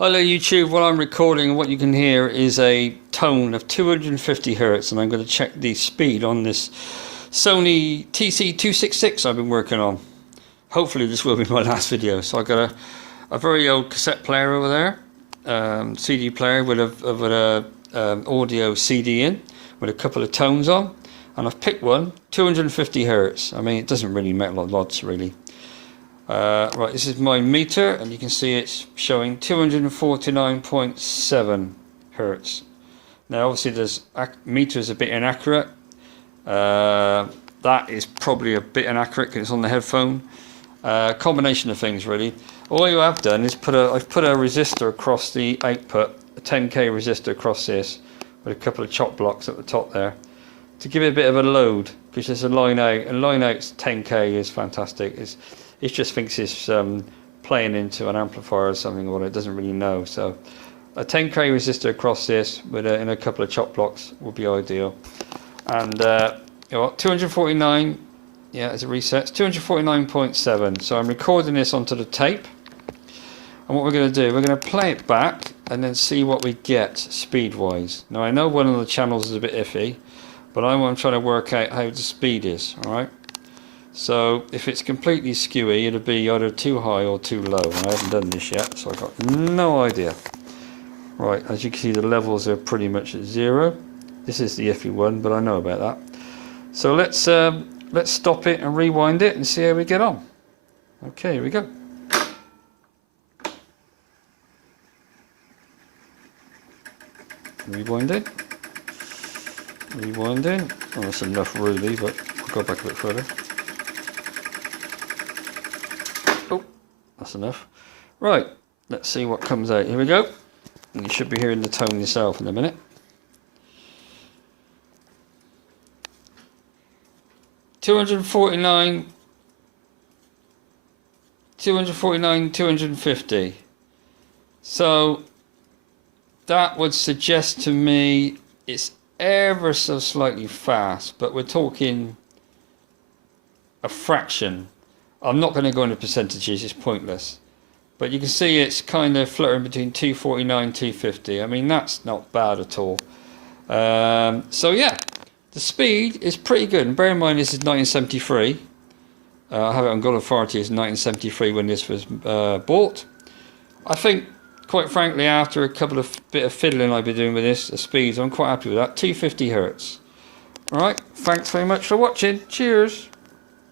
Hello YouTube, what I'm recording and what you can hear is a tone of 250 Hz, and I'm going to check the speed on this Sony TC266 I've been working on. Hopefully this will be my last video. So I got a very old cassette player over there, CD player with a audio CD in, with a couple of tones on, and I've picked one, 250 Hz. I mean, it doesn't really make a lot of odds really. Right, this is my meter, and you can see it's showing 249.7 Hertz. Now obviously this meter is a bit inaccurate. That is probably a bit inaccurate because it's on the headphone. Combination of things really. All you have done is I've put a resistor across the output, a 10k resistor across this, with a couple of chop blocks at the top there, to give it a bit of a load, because there's a line out, and line out's 10k is fantastic. It just thinks it's playing into an amplifier or something, or it doesn't really know. So a 10k resistor across this with in a couple of chop blocks would be ideal. And you know, 249, yeah, as it resets, 249.7. So I'm recording this onto the tape, and what we're going to do, we're going to play it back and then see what we get speed wise. Now I know one of the channels is a bit iffy, but I'm trying to work out how the speed is. All right. So if it's completely skewy, it'll be either too high or too low, and I haven't done this yet, so I've got no idea. Right, as you can see, the levels are pretty much at 0. This is the iffy one, but I know about that. So let's stop it and rewind it and see how we get on. Okay, here we go. Rewinding. Rewinding. Oh, that's enough really, but I'll go back a bit further. That's enough. Right, let's see what comes out. Here we go. And you should be hearing the tone yourself in a minute. 249, 250. So that would suggest to me it's ever so slightly fast, but we're talking a fraction. I'm not going to go into percentages, it's pointless. But you can see it's kind of fluttering between 249 and 250. I mean, that's not bad at all. So yeah, the speed is pretty good. And bear in mind, this is 1973. I have it on good authority as 1973 when this was bought. I think, quite frankly, after a couple of bit of fiddling I've been doing with this, the speeds, I'm quite happy with that. 250 Hertz. Alright, thanks very much for watching. Cheers.